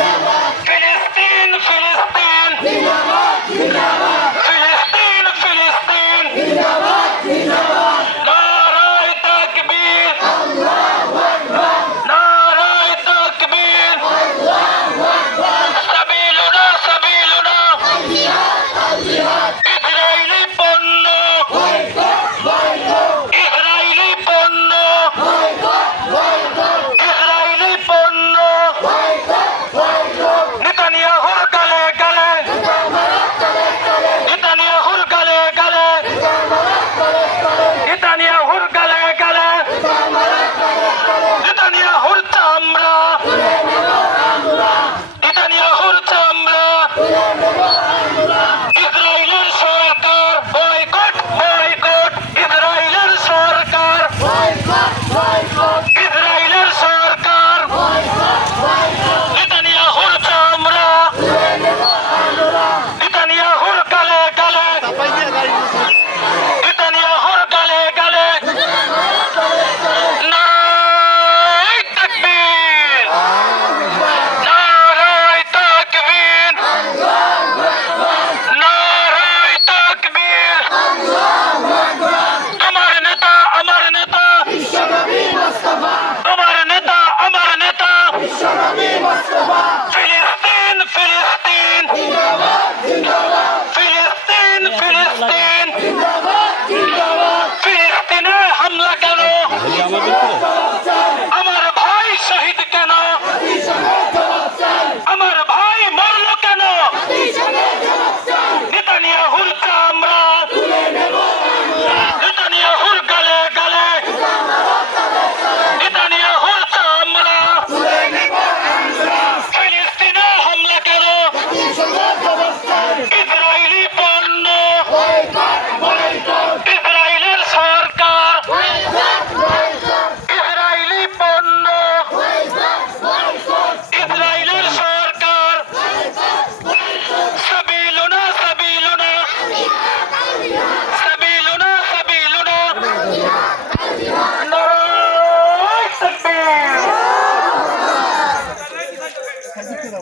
Amen.